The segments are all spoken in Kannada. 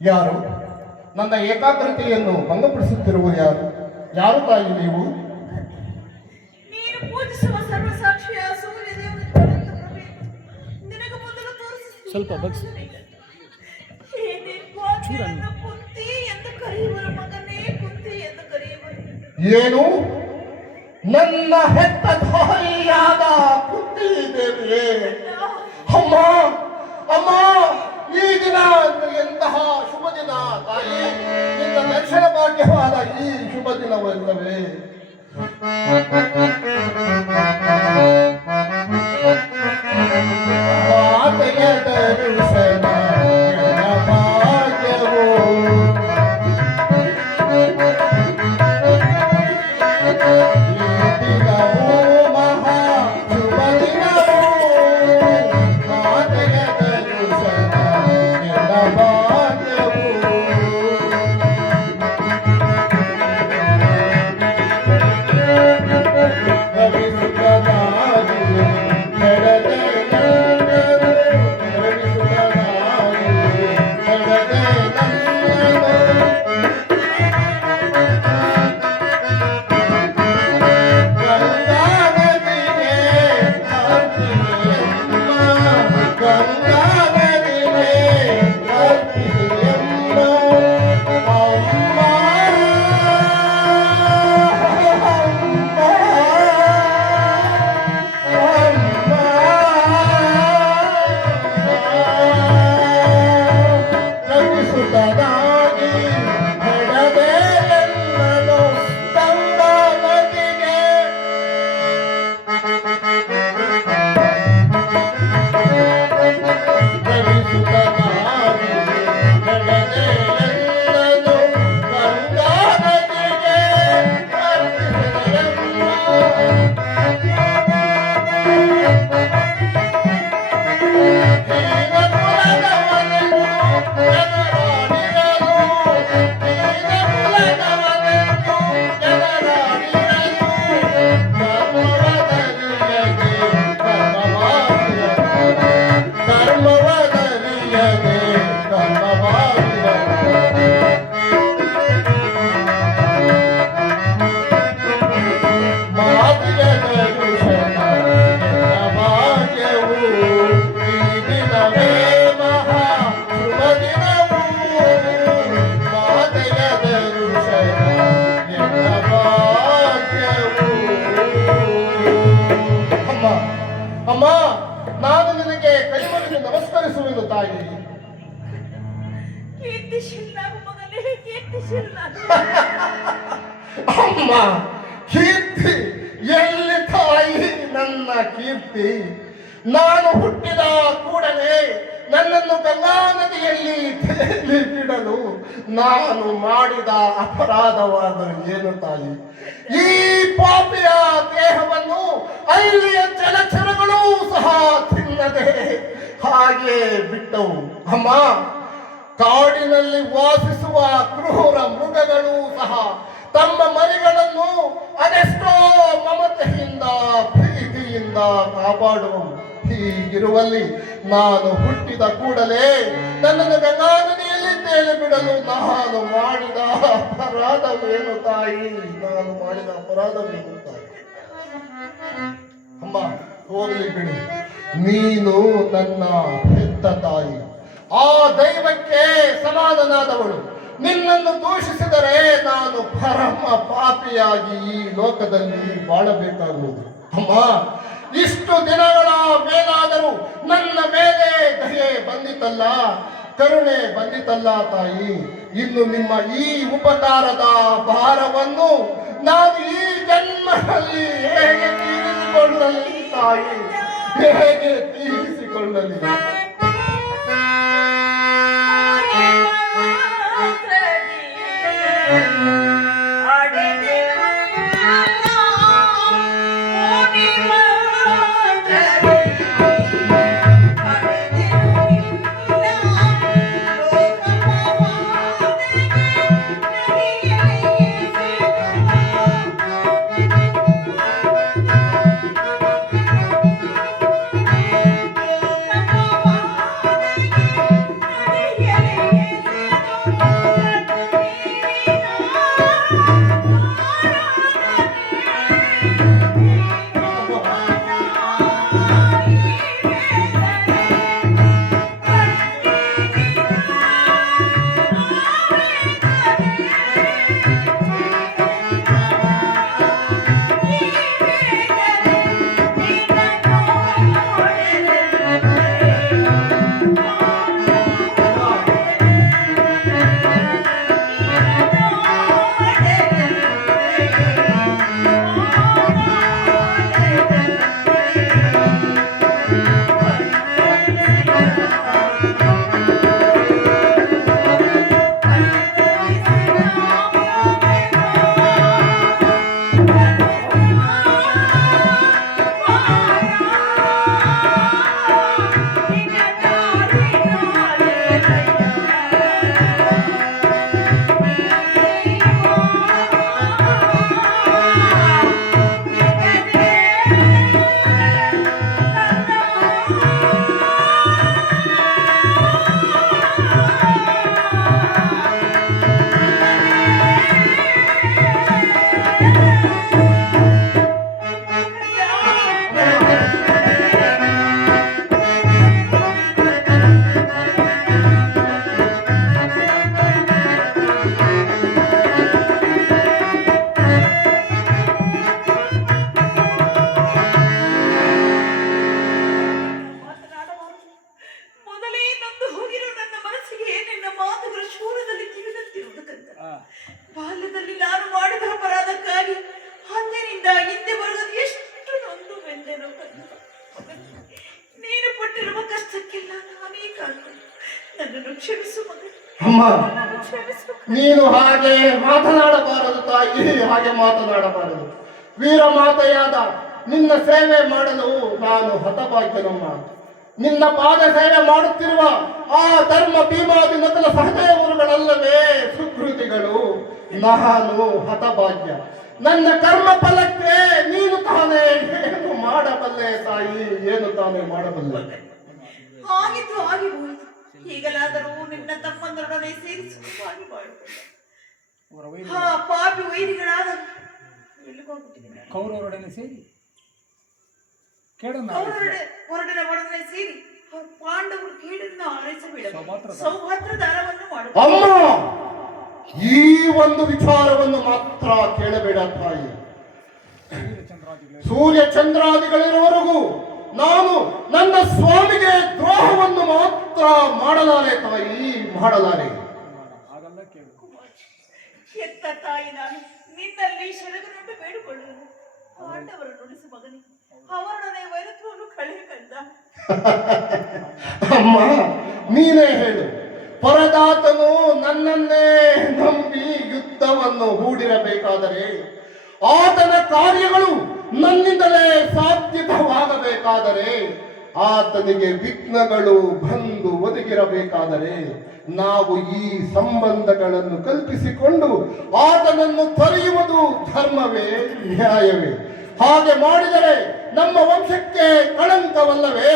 ಯಾರು ನನ್ನ ಏಕಾಗ್ರತೆಯನ್ನು ಭಂಗಪಡಿಸುತ್ತಿರುವ ಯಾರು? ಯಾರು ತಾಯಿ ನೀವು? ನೀನು ಪೂಜಿಸುವ ಸರ್ವಸಾಕ್ಷಿಯ ಸೂರ್ಯ ನಿನಗೆ ಮೊದಲು ಸ್ವಲ್ಪ ಬಗ್ಸಿ ಕುಂತಿ ಎಂದು ಕರೆಯುವರು ಮಗನೇ, ಕುಂತಿ ಎಂದು ಕರೆಯುವರು. ಏನು? ನನ್ನ ಹೆತ್ತ ತಾಯಿಯಾದ ಕುಂತಿ ದೇವಿಯೇ? ಅಮ್ಮ ಅಮ್ಮ, ಈ ದಿನ ಎಂತಹ ಶುಭ ದಿನ ತಾಯಿ! ನಿನ್ನ ದರ್ಶನ ಭಾಗ್ಯವಾದ ಈ ಶುಭ ದಿನವಲ್ಲವೇ? ಮಾತೆಯ ದರ್ಶನ ಭಾಗ್ಯವು ಅಮ್ಮ, ನಾನು ನಿನಗೆ ಕೈಮುಗಿದು ನಮಸ್ಕರಿಸುವೆನು ತಾಯಿ. ಅಮ್ಮ, ಕೀರ್ತಿ ಎಲ್ಲಿ ತಾಯಿ? ನನ್ನ ಕೀರ್ತಿ ನಾನು ಹುಟ್ಟಿದ ಕೂಡಲೇ ನನ್ನನ್ನು ಗಂಗಾ ನದಿಯಲ್ಲಿ ತೇಲಿ ಬಿಡಲು ನಾನು ಮಾಡಿದ ಅಪರಾಧವಾದರೂ ಏನು ತಾಯಿ? ಈ ಪಾಪಿಯ ದೇಹವನ್ನು ಅಲ್ಲಿಯ ಜಲಚರಗಳು ಸಹ ತಿನ್ನದೆ ಹಾಗೆ ಬಿಟ್ಟವು. ಅಮ್ಮ, ಕಾಡಿನಲ್ಲಿ ವಾಸಿಸುವ ಕ್ರೂರ ಮೃಗಗಳು ಸಹ ತಮ್ಮ ಮರಿಗಳನ್ನು ಅದೆಷ್ಟೋ ಮಮತೆಯಿಂದ ಪ್ರೀತಿಯಿಂದ ಕಾಪಾಡುವವು. ಹೀಗಿರುವಲ್ಲಿ ನಾನು ಹುಟ್ಟಿದ ಕೂಡಲೇ ನನ್ನನ್ನು ಗಂಗಾ ನದಿಯಲ್ಲಿ ತೇಲಿ ಬಿಡಲು ನಾನು ಮಾಡಿದ ಅಪರಾಧವೇನು ತಾಯಿ? ನಾನು ಮಾಡಿದ ಅಪರಾಧವೇನು ತಾಯಿ? ಅಮ್ಮ, ಹೋಗಲಿ ಬಿಡು. ನೀನು ನನ್ನ ಹೆತ್ತ ತಾಯಿ, ಆ ದೈವಕ್ಕೆ ಸಮಾನನಾದವಳು. ನಿನ್ನನ್ನು ದೂಷಿಸಿದರೆ ನಾನು ಪರಮ ಪಾಪಿಯಾಗಿ ಈ ಲೋಕದಲ್ಲಿ ಬಾಳಬೇಕಾಗುವುದು. ಅಮ್ಮ, ಇಷ್ಟು ದಿನಗಳ ಮೇಲಾದರೂ ನನ್ನ ಮೇಲೆ ದಯೆ ಬಂದಿತಲ್ಲ, ಕರುಣೆ ಬಂದಿತಲ್ಲ ತಾಯಿ. ಇನ್ನು ನಿಮ್ಮ ಈ ಉಪಕಾರದ ಭಾರವನ್ನು ನಾನು ಈ ಜನ್ಮದಲ್ಲಿ ಹೇಗೆ ತೀರಿಸಿಕೊಳ್ಳಲಿ ತಾಯಿ? ಹೇಗೆ ತೀರಿಸಿಕೊಳ್ಳಲಿ? ಅಡಿ ಯುದ್ಧದಲ್ಲಿ ನಾನು ಮಾಡಿದ ಅಪರಾಧಕ್ಕಾಗಿ ಅಂದಿನಿಂದ ಹಿಂದೆ ಬರುವುದು ಎಷ್ಟು ನೊಂದು ಬೆಂದೆನು ಕಂದ. ನೀನು ಪಟ್ಟಿರುವ ಕಷ್ಟಕ್ಕೆಲ್ಲ ನಾನೇ ಕಾರಣ. ನನ್ನನ್ನು ಕ್ಷಮಿಸು ಮಗ, ಅಮ್ಮ, ನನ್ನನ್ನು ಕ್ಷಮಿಸು. ನೀನು ಹಾಗೆ ಮಾತನಾಡಬಾರದು ತಾಯಿ, ಹಾಗೆ ಮಾತನಾಡಬಾರದು. ವೀರ ಮಾತೆಯಾದ ನಿನ್ನ ಸೇವೆ ಮಾಡಲು ನಾನು ಹತಭಾಗ್ಯನಮ್ಮ. ನಿನ್ನ ಪಾದ ಸೇವೆ ಮಾಡುತ್ತಿರುವ ಆ ಧರ್ಮ ಭೀಮಾದಿ ನಕಲ ಸಹದೇವರುಗಳಲ್ಲವೇ ಸುಕೃತಿಗಳು. ನಾನು ಹತಭಾಗ್ಯ. ನನ್ನ ಕರ್ಮ ಫಲಕ್ಕೆ ನೀನು ತಾನೇ ಏನು ಮಾಡಬಲ್ಲೆ ತಾಯಿ, ಏನು ತಾನೇ ಮಾಡಬಲ್ಲೆ? ಆಗಿದ್ದು ಆಗಿ ಹೋಯಿತು. ಈಗಲಾದರೂ ನಿನ್ನ ತಮ್ಮಂದರೊಡನೆ ಸೇರಿಸುವಾಗಿ ಮಾಡುತ್ತೇನೆ. ಹಾ, ಪಾಪಿ ವೈರಿಗಳಾದ ಎಲ್ಲಿಗೋಗ್ಬಿಟ್ಟಿದ್ದೀನಿ. ಕೌರವರೊಡನೆ ಸೇರಿ ಕೇಳನ್ನ ಹೊರಡನೆ ಒಡನೆ ಸೇರಿ ಪಾಂಡವರು ಕೇಳನ್ನು ಆರೈಸಬೇಡ, ಸೌಭಾತ್ರ ದಾನವನ್ನು ಮಾಡು. ಅಮ್ಮ, ಈ ಒಂದು ವಿಚಾರವನ್ನು ಮಾತ್ರ ಕೇಳಬೇಡ ತಾಯಿ. ಸೂರ್ಯ ಚಂದ್ರಾದಿಗಳಿರುವವರೆಗೂ ನಾನು ನನ್ನ ಸ್ವಾಮಿಗೆ ದ್ರೋಹವನ್ನು ಮಾತ್ರ ಮಾಡಲಾರೆ ತಾಯಿ, ಮಾಡಲಾರೆ. ಎತ್ತ ತಾಯಿ, ನಾನು ನಿನ್ನಲ್ಲಿ ಶರಣರನ್ನು ಬೇಡಿಕೊಳ್ಳುವುದು. ಪಾಂಡವರು ನುಡಿಸು ಮಗನಿ, ಅವರೊಡನೆ ವೈರತ್ವವನ್ನು ಕಳೆಯ ಕಂದ. ಅಮ್ಮ, ನೀನೇ ಹೇಳು. ಪರದಾತನು ನನ್ನನ್ನೇ ನಂಬಿ ಯುದ್ಧವನ್ನು ಹೂಡಿರಬೇಕಾದರೆ, ಆತನ ಕಾರ್ಯಗಳು ನನ್ನಿಂದಲೇ ಸಾಧ್ಯವಾಗಬೇಕಾದರೆ, ಆತನಿಗೆ ವಿಘ್ನಗಳು ಬಂದು ಒದಗಿರಬೇಕಾದರೆ, ನಾವು ಈ ಸಂಬಂಧಗಳನ್ನು ಕಲ್ಪಿಸಿಕೊಂಡು ಆತನನ್ನು ತೊರೆಯುವುದು ಧರ್ಮವೇ, ನ್ಯಾಯವೇ? ಹಾಗೆ ಮಾಡಿದರೆ ನಮ್ಮ ವಂಶಕ್ಕೆ ಕಳಂಕವಲ್ಲವೇ?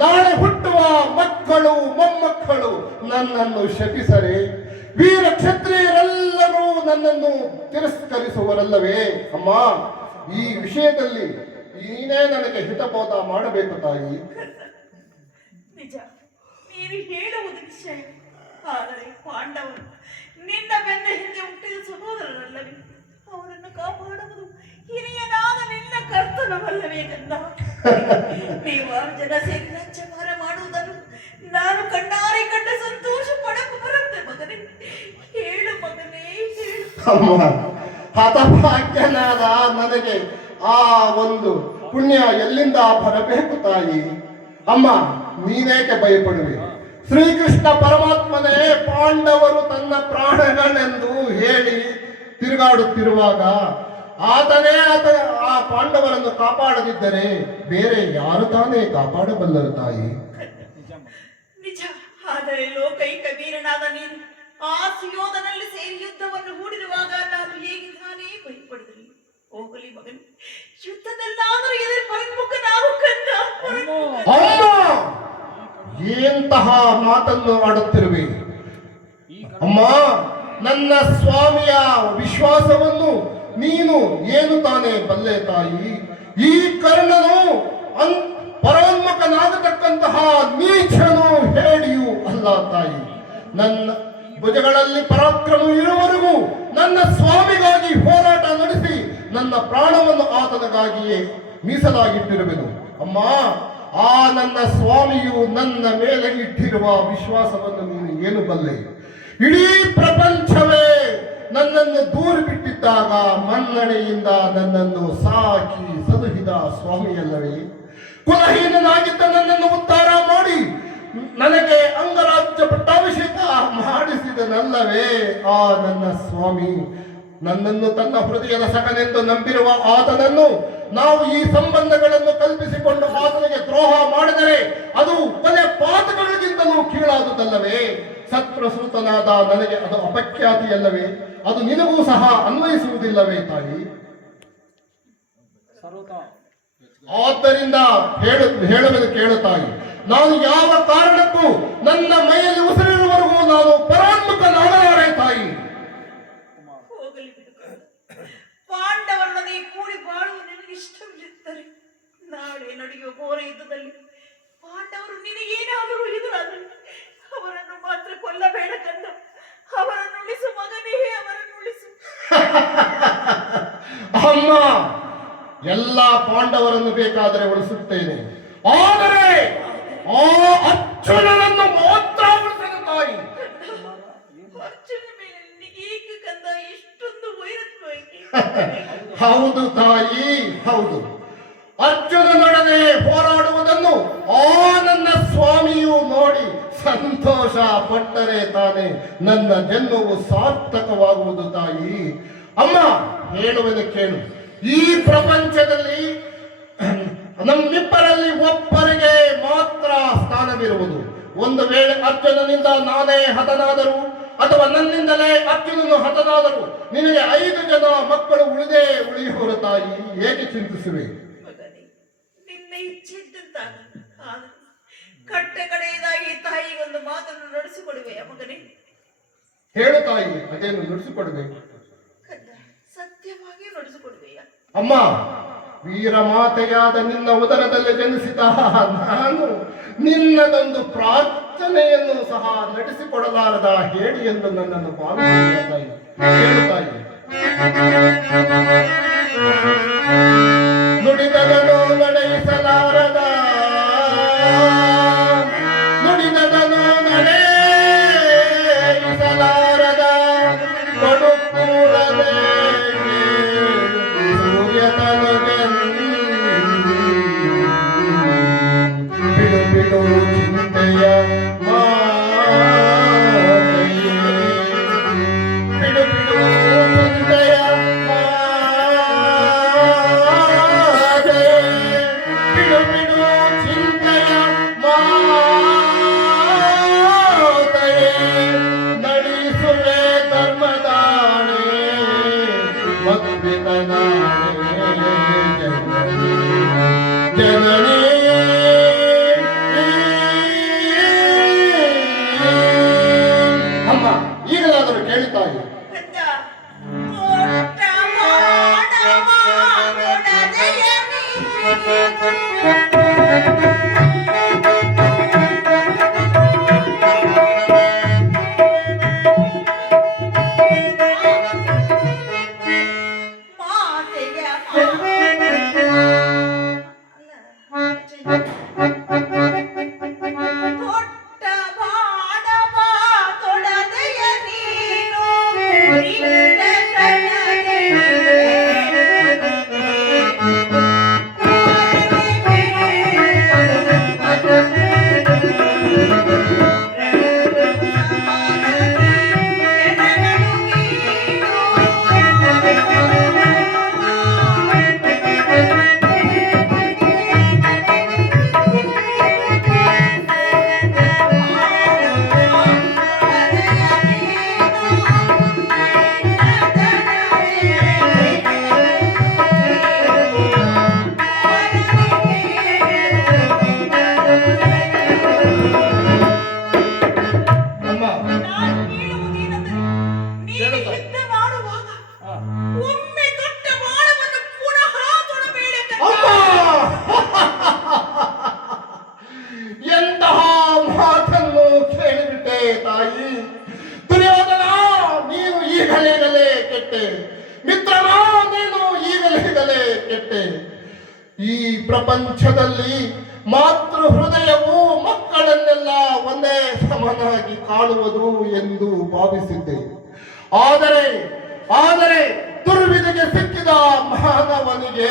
ನಾಳೆ ಹುಟ್ಟುವ ಮಕ್ಕಳು ಮೊಮ್ಮಕ್ಕಳು ನನ್ನನ್ನು ಶಪಿಸರೆ, ವೀರ ಕ್ಷತ್ರಿಯರೆಲ್ಲರೂ ನನ್ನನ್ನು ತಿರಸ್ಕರಿಸುವರಲ್ಲವೇ? ಅಮ್ಮ, ಈ ವಿಷಯದಲ್ಲಿ ನೀನೇ ನನಗೆ ಹಿತಬೋಧ ಮಾಡಬೇಕು ತಾಯಿ. ನಿಜ, ನೀನು ಹೇಳುವುದು ನಿಶ್ಚಯ. ಆದರೆ ಪಾಂಡವರು ನಿನ್ನ ಬೆನ್ನ ಹಿಂದೆ ಹುಟ್ಟಿದ ಸಹೋದರರಲ್ಲವೇ? ಅವರನ್ನು ಕಾಪಾಡುವುದು ಹಿರಿಯನಾದ ನಿನ್ನ ಕರ್ತವ್ಯವಲ್ಲವೇ ಕಂದ? ನೀವು ಜನ ಸೇರಿ ರಾಜ್ಯಭಾರ ಮಾಡುವುದನ್ನು ನಾನು ಕಣ್ಣಾರೆ ಕಂಡು ಸಂತೋಷ ಪಡಬಾರದೆ ಮಗನೇ. ಹೇಳು ಮಗನೇ, ಹೇಳು. ಅಮ್ಮ, ಹತಭಾಗ್ಯನಾದ ನನಗೆ ಆ ಒಂದು ಪುಣ್ಯ ಎಲ್ಲಿಂದ ಬರಬೇಕು ತಾಯಿ? ಅಮ್ಮ, ನೀನೇಕೆ ಭಯಪಡುವೆ? ಶ್ರೀಕೃಷ್ಣ ಪರಮಾತ್ಮನೇ ಪಾಂಡವರು ತನ್ನ ಪ್ರಾಣಗಳೆಂದು ಹೇಳಿ ತಿರುಗಾಡುತ್ತಿರುವಾಗ ಆತನೇ ಆ ಪಾಂಡವರನ್ನು ಕಾಪಾಡದಿದ್ದರೆ ಬೇರೆ ಯಾರು ತಾನೇ ಕಾಪಾಡಬಲ್ಲರು ತಾಯಿ? ನಿಜ. ಆದರೆ ಲೋಕೈಕ ವೀರನಾದ ನೀನು ಆ ಸುಯೋಧನಲ್ಲಿ ಸೇರಿ ಯುದ್ಧವನ್ನು ಹೂಡಿರುವಾಗ ನಾನು ಹೇಗೆ ತಾನೇ ಭಯಪಡಿದ್ರಿ? ಹೋಗಲಿ ಮಗನು, ಯುದ್ಧದಲ್ಲಾದರೂ ಎದುರು ಪರಮುಖ ನಾವು ಕಂದ. ಎಂತಹ ಮಾತನ್ನು ಆಡುತ್ತಿರುವೆ ಅಮ್ಮ? ನನ್ನ ಸ್ವಾಮಿಯ ವಿಶ್ವಾಸವನ್ನು ನೀನು ಏನು ತಾನೇ ಬಲ್ಲೆ ತಾಯಿ? ಈ ಕರ್ಣನು ಪರೋನ್ಮುಖನಾಗತಕ್ಕಂತಹ ನೀಚನು ಹೇಳಿಯೂ ಅಲ್ಲ ತಾಯಿ. ನನ್ನ ಭುಜಗಳಲ್ಲಿ ಪರಾಕ್ರಮ ಇರುವವರೆಗೂ ನನ್ನ ಸ್ವಾಮಿಗಾಗಿ ಹೋರಾಟ ನಡೆಸಿ ನನ್ನ ಪ್ರಾಣವನ್ನು ಆತನಿಗಾಗಿಯೇ ಮೀಸಲಾಗಿಟ್ಟಿರುವೆನು ಅಮ್ಮ. ಆ ನನ್ನ ಸ್ವಾಮಿಯು ನನ್ನ ಮೇಲೆ ಇಟ್ಟಿರುವ ವಿಶ್ವಾಸವನ್ನು ನೀನು ಏನು ಬಲ್ಲೆ? ಇಡೀ ಪ್ರಪಂಚವೇ ನನ್ನನ್ನು ದೂರ ಬಿಟ್ಟಿದ್ದಾಗ ಮನ್ನಣೆಯಿಂದ ನನ್ನನ್ನು ಸಾಕಿ ಸಲುಹಿದ ಸ್ವಾಮಿಯಲ್ಲವೇ? ಕುಲಹೀನನಾಗಿದ್ದ ನನ್ನನ್ನು ಉದ್ಧಾರ ಮಾಡಿ ನನಗೆ ಅಂಗರಾಜ್ಯ ಪಟ್ಟಾಭಿಷೇಕ ಮಾಡಿಸಿದನಲ್ಲವೇ ಆ ನನ್ನ ಸ್ವಾಮಿ? ನನ್ನನ್ನು ತನ್ನ ಹೃದಯದ ಸಖನೆಂದು ನಂಬಿರುವ ಆತನನ್ನು ನಾವು ಈ ಸಂಬಂಧಗಳನ್ನು ಕಲ್ಪಿಸಿಕೊಂಡು ಆತನಿಗೆ ದ್ರೋಹ ಮಾಡಿದರೆ ಅದು ಕೊಲೆ ಪಾತಕಗಳಿಗಿಂತಲೂ ಕೀಳಾದುದಲ್ಲವೇ? ಸತ್ಪ್ರಸೂತನಾದ ನನಗೆ ಅದು ಅಪಖ್ಯಾತಿಯಲ್ಲವೇ? ಅದು ನಿನಗೂ ಸಹ ಅನ್ವಯಿಸುವುದಿಲ್ಲವೇ ತಾಯಿ? ಆದ್ದರಿಂದ ಹೇಳುವುದು ಕೇಳು ತಾಯಿ. ನಾನು ಯಾವ ಕಾರಣಕ್ಕೂ ನನ್ನ ಮೈಯಲ್ಲಿ ಉಸಿರಿರುವವರೆಗೂ ನಾನು ಪರಾನ್ಮುಖನಾಗಲಾರೆ ತಾಯಿ. ಹೋಗಲಿ ಬಿಡು. ಪಾಂಡವರೊಡನೆ ಕೂಡಿ ಬಾಳುವ ನಿನಗೆ ಇಷ್ಟವಿರುತ್ತದೆ. ನಾಳೆ ನಡೆಯುವ ಘೋರ ಯುದ್ಧದಲ್ಲಿ ಪಾಂಡವರು ನಿನಗೇನಾದರೂ ಎದುರಾದರೆ ಅವರನ್ನು ಮಾತ್ರ ಕೊಲ್ಲಬೇಡ ಕಂದ. ಅವರನ್ನು ಉಳಿಸು ಮಗನೇ, ಅವರನ್ನು ಉಳಿಸು. ಅಮ್ಮ, ಎಲ್ಲ ಪಾಂಡವರನ್ನು ಬೇಕಾದರೆ ಉಳಿಸುತ್ತೇನೆ, ಆದರೆ ಆ ಅರ್ಜುನನನ್ನು ಮಾತ್ರ ಉಳಿಸಲು ತಾಯಿ. ಅರ್ಜುನ ಮೇಲೆ ನಿನಗೇಕೆ ಕಂದ ಎಷ್ಟೊಂದು ವೈರ ಹೌದು ತಾಯಿ, ಹೌದು. ಅರ್ಜುನನೊಡನೆ ಹೋರಾಡುವುದನ್ನು ಆ ನನ್ನ ಸ್ವಾಮಿಯು ನೋಡಿ ಸಂತೋಷ ಪಟ್ಟರೆ ತಾನೆ ನನ್ನ ಜನ್ಮವು ಸಾರ್ಥಕವಾಗುವುದು ತಾಯಿ. ಅಮ್ಮ, ಹೇಳುವುದು ಕೇಳು. ಈ ಪ್ರಪಂಚದಲ್ಲಿ ನಮ್ಮಿಬ್ಬರಲ್ಲಿ ಒಬ್ಬರಿಗೆ ಮಾತ್ರ ಸ್ಥಾನವಿರುವುದು. ಒಂದು ವೇಳೆ ಅರ್ಜುನನಿಂದ ನಾನೇ ಹತನಾದರು ಅಥವಾ ನನ್ನಿಂದಲೇ ಅರ್ಜುನನು ಹತನಾದರು ನಿನಗೆ 5 ಜನ ಮಕ್ಕಳು ಉಳಿಯುವರು ತಾಯಿ. ಏಕೆ ಚಿಂತಿಸುವೆ? ಮಗನೇ, ನಿನ್ನ ಇಚ್ಛೆ ಇದ್ದಂತಾಗಲಿ. ಆದರೆ ಕಟ್ಟೆ ಕಡೆಯದಾಗಿ ತಾಯಿಗೊಂದು ಮಾತನ್ನು ನಡೆಸಿಕೊಡುವೆಯ ಮಗನೇ? ಹೇಳು ತಾಯಿ, ಅದೇನು ನುಡಿಸಿಕೊಡಬೇಕು? ಸತ್ಯವಾಗಿ ನಡೆಸಿಕೊಡುವೆಯ? ಅಮ್ಮ, ವೀರಮಾತೆಯಾದ ನಿನ್ನ ಉದರದಲ್ಲಿ ಜನಿಸಿದ ನಾನು ನಿನ್ನದೊಂದು ಪ್ರಾರ್ಥನೆಯನ್ನು ಸಹ ನಡೆಸಿಕೊಡಲಾರದ ಹೇಳಿ ಎಂದು ನನ್ನನ್ನು ಭಾವಿಸಿದ ತಾಯಿ. ಹೇಳು ತಾಯಿ. ನುಡಿದದನು ನಡೆಸಲಾರದ, ನುಡಿದದನು ನಡೆಸಲಾರದ ಕೊಡುಕೂಡದೆ ಸೂರ್ಯತನಗೆ ಬಿಡು ಬಿಡು ಚಿಂತೆಯ ಮಾತೆಯೇ, ಬಿಡು ಬಿಡು ಚಿಂತೆಯ ಮಾತೆಯೇ, ಬಿಡು ಬಿಡು ಚಿಂತೆಯ ಮಾತೆಯೇ, ನಡೆಸುವೆ ಧರ್ಮದಾಣೆ ಮದ್ವಿತನಾಣೆ ಜನನೇ. ಅಮ್ಮ, ಈಗಲಾದರೂ ಕೇಳಿ ತಾಯಿ. ಕಂದ, ದೊಡ್ಡ ಮಾಡವ ಕೊಡದೆಯ ಮಾತೆಯ ದೊಡ್ಡ ಮಾಡವ ತೊಡದೆಯ ನೀನು ನಿನ್ನ ಕಣದೆ ಅಮ್ಮ, ನಾನು ಹೇಳುವುದೇನೆಂದರೆ, ನೀನು ಯುದ್ಧ ಮಾಡುವಾಗ ಒಮ್ಮೆ ದೊಡ್ಡ ಬಾಣವನ್ನು ಪುನಃ ತೊಡಬೇಡ ಅಮ್ಮ, ಎಂತಹ ಮಾತನ್ನು ಕೇಳಿಬಿಟ್ಟೆ ತಾಯಿ. ದುರ್ಯೋಧನ, ನೀನು ಈಗಲೇ ಕೆಟ್ಟೆ. ಮಿತ್ರನ, ನೀನು ಈಗಲೇ ಕೆಟ್ಟೆ. ಈ ಪ್ರಪಂಚದಲ್ಲಿ ಮಾತೃ ಹೃದಯವು ಮಕ್ಕಳನ್ನೆಲ್ಲ ಒಂದೇ ಸಮನಾಗಿ ಕಾಣುವುದು ಎಂದು ಭಾವಿಸಿದ್ದೆ. ಆದರೆ ದುರ್ವಿಧಿಗೆ ಸಿಕ್ಕಿದ ಮಾನವನಿಗೆ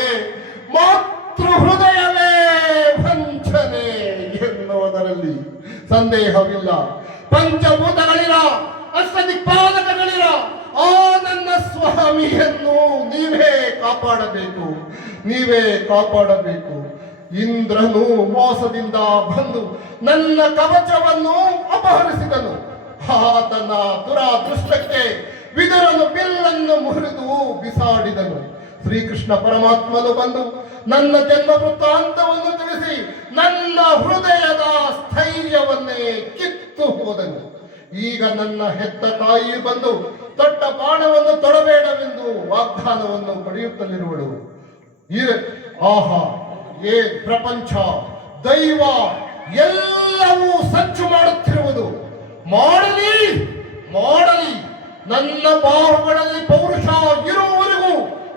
ಮಾತೃ ಹೃದಯವೇ ವಂಚನೆ ಎನ್ನುವುದರಲ್ಲಿ ಸಂದೇಹವಿಲ್ಲ. ಪಂಚಭೂತಗಳಿರ, ಅಷ್ಟದಿಕ್ಪಾಲಕಗಳಿರ ಆ ನನ್ನ ಸ್ವಾಮಿಯನ್ನು ನೀವೇ ಕಾಪಾಡಬೇಕು. ಇಂದ್ರನು ಮೋಸದಿಂದ ಬಂದು ನನ್ನ ಕವಚವನ್ನು ಅಪಹರಿಸಿದನು. ಆತನ ದುರಾದೃಷ್ಟಕ್ಕೆ ವಿದುರನು ಬಿಲ್ಲನ್ನು ಮುರಿದು ಬಿಸಾಡಿದನು. ಶ್ರೀಕೃಷ್ಣ ಪರಮಾತ್ಮನು ಬಂದು ನನ್ನ ಜನ್ಮ ವೃತ್ತಾಂತವನ್ನು ತಿಳಿಸಿ ನನ್ನ ಹೃದಯದ ಸ್ಥೈರ್ಯವನ್ನೇ ಕಿತ್ತು ಹೋದನು. ಈಗ ನನ್ನ ಹೆತ್ತ ತಾಯಿ ಬಂದು ದೊಡ್ಡ ಬಾಣವನ್ನು ತೊಡಬೇಡವೆಂದು ವಾಗ್ದಾನವನ್ನು ಪಡೆಯುತ್ತಲಿರುವಳು. ಆಹಾ, ಪ್ರಪಂಚ, ದೈವ ಎಲ್ಲವೂ ಸಜ್ಜು ಮಾಡುತ್ತಿರುವುದು. ಮಾಡಲಿ, ನನ್ನ ಬಾಹುಗಳಲ್ಲಿ ಪೌರುಷ ಇರುವವರೆಗೂ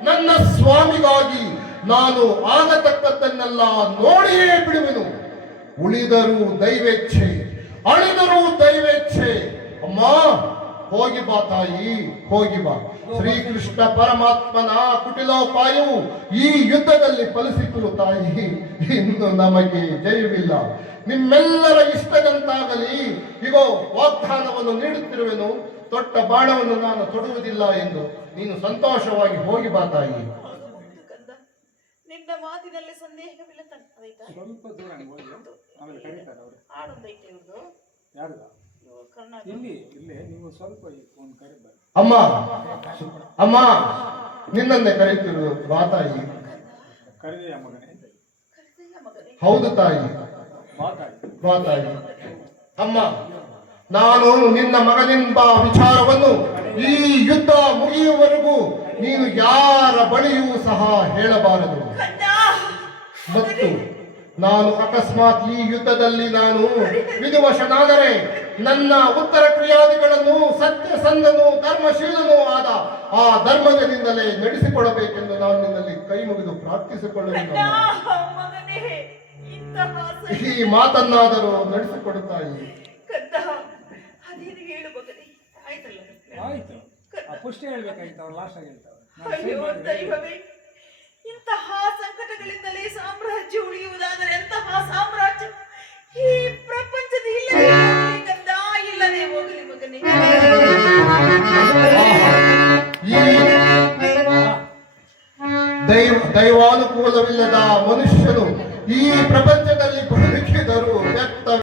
ನನ್ನ ಸ್ವಾಮಿಗಾಗಿ ನಾನು ಆಗತಕ್ಕದ್ದನ್ನೆಲ್ಲ ನೋಡಿಯೇ ಬಿಡುವೆನು. ಉಳಿದರೂ ದೈವೇಚ್ಛೆ, ಅಳಿದರೂ ದೈವೇಚ್ಛೆ. ಅಮ್ಮ, ಹೋಗಿ ಬಾ ತಾಯಿ, ಹೋಗಿ ಬಾ. ಶ್ರೀಕೃಷ್ಣ ಪರಮಾತ್ಮನ ಕುಟಿಲೋಪಾಯವು ಈ ಯುದ್ಧದಲ್ಲಿ ಫಲಿಸಿತು ತಾಯಿ. ಇನ್ನು ನಮಗೆ ಜಯವಿಲ್ಲ. ನಿಮ್ಮೆಲ್ಲರ ಇಷ್ಟದಂತಾಗಲಿ. ಇಗೋ ವಾಗ್ದಾನವನ್ನು ನೀಡುತ್ತಿರುವೆನು, ತೊಟ್ಟ ಬಾಣವನ್ನು ನಾನು ತೊಡುವುದಿಲ್ಲ ಎಂದು. ನೀನು ಸಂತೋಷವಾಗಿ ಹೋಗಿ ಬಾ ತಾಯಿ. ಹೌದು ಕಂದ, ನಿನ್ನ ಮಾತಿನಲ್ಲಿ ಸಂದೇಹವಿಲ್ಲ ಆಯ್ತಾ? ಸ್ವಲ್ಪ ದೂರ ಹೋಗಿ ಆಮೇಲೆ ಕರೀತಾರೆ ಅವರು. ಆಡೊಂದೈತೆ ಇವ್ರದ್ದು ಯಾರು ಕರ್ನಾಟಕ. ಇಲ್ಲೇ ನೀವು ಸ್ವಲ್ಪ ಈ ಫೋನ್ ಕರೀತಾರೆ. ಅಮ್ಮ, ಅಮ್ಮ, ನಿನ್ನನ್ನೇ ಕರೆಯುತ್ತಿರು. ಬಾ ತಾಯಿ. ಕರೆದೆಯ ಮಗನೇ? ಕರೆದೆಯ ಮಗನೇ? ಹೌದು ತಾಯಿ, ಮಾತಾಡಿ. ಬಾ ತಾಯಿ. ಅಮ್ಮ, ನಾನು ನಿನ್ನ ಮಗನೆಂಬ ವಿಚಾರವನ್ನು ಈ ಯುದ್ಧ ಮುಗಿಯುವವರೆಗೂ ನೀನು ಯಾರ ಬಳಿಯೂ ಸಹ ಹೇಳಬಾರದು. ಕಂದ, ಮತ್ತು ನಾನು ಅಕಸ್ಮಾತ್ ಈ ಯುದ್ಧದಲ್ಲಿ ನಾನು ವಿಧಿವಶನಾದರೆ ನನ್ನ ಉತ್ತರ ಕ್ರಿಯಾದಿಗಳನ್ನು ಸತ್ಯಸಂಧನೂ ಧರ್ಮಶೀಲನೂ ಆದ ಆ ಧರ್ಮದಿಂದಲೇ ನಡೆಸಿಕೊಡಬೇಕೆಂದು ನಾನು ನಿನ್ನಲ್ಲಿ ಕೈ ಮುಗಿದು ಪ್ರಾರ್ಥಿಸಿಕೊಳ್ಳುತ್ತೇನೆ. ಕಂದ, ಮಗನೇ, ಇಂತಹ ಈ ಮಾತನ್ನಾದರೂ ನಡೆಸಿಕೊಡುತ್ತಾಯಿ. ಕಂದ, ಅದೇನು ಹೇಳು ಮಗನೇ. ಆಯ್ತಲ್ಲ? ಆಯ್ತು, ಆ ಪುಷ್ಟಿ ಹೇಳ್ಬೇಕಾಗಿತ್ತು. ಅವ್ರು ಲಾಸ್ಟ್ ಆಗಿ ಹೇಳ್ತಾರೆ. ಅಯ್ಯೋ ದೈವವೇ, ಇಂತಹ ಸಂಕಟಗಳಿಂದಲೇ ಸಾಮ್ರಾಜ್ಯ ಉಳಿಯುವುದಾದರೆ ಎಂತಹ ಸಾಮ್ರಾಜ್ಯ ಈ ಪ್ರಪಂಚದ ಇಲ್ಲದೆ ಹೋಗಲಿ ಕಂದ, ಇಲ್ಲದೆ ಹೋಗಲಿ ಮಗನೇ. ಈ ದೈವಾನುಕೂಲವಿಲ್ಲದ ಮನುಷ್ಯನು ಈ ಪ್ರಪಂಚದಲ್ಲಿ ಬದುಕಿದರು ವ್ಯಕ್ತ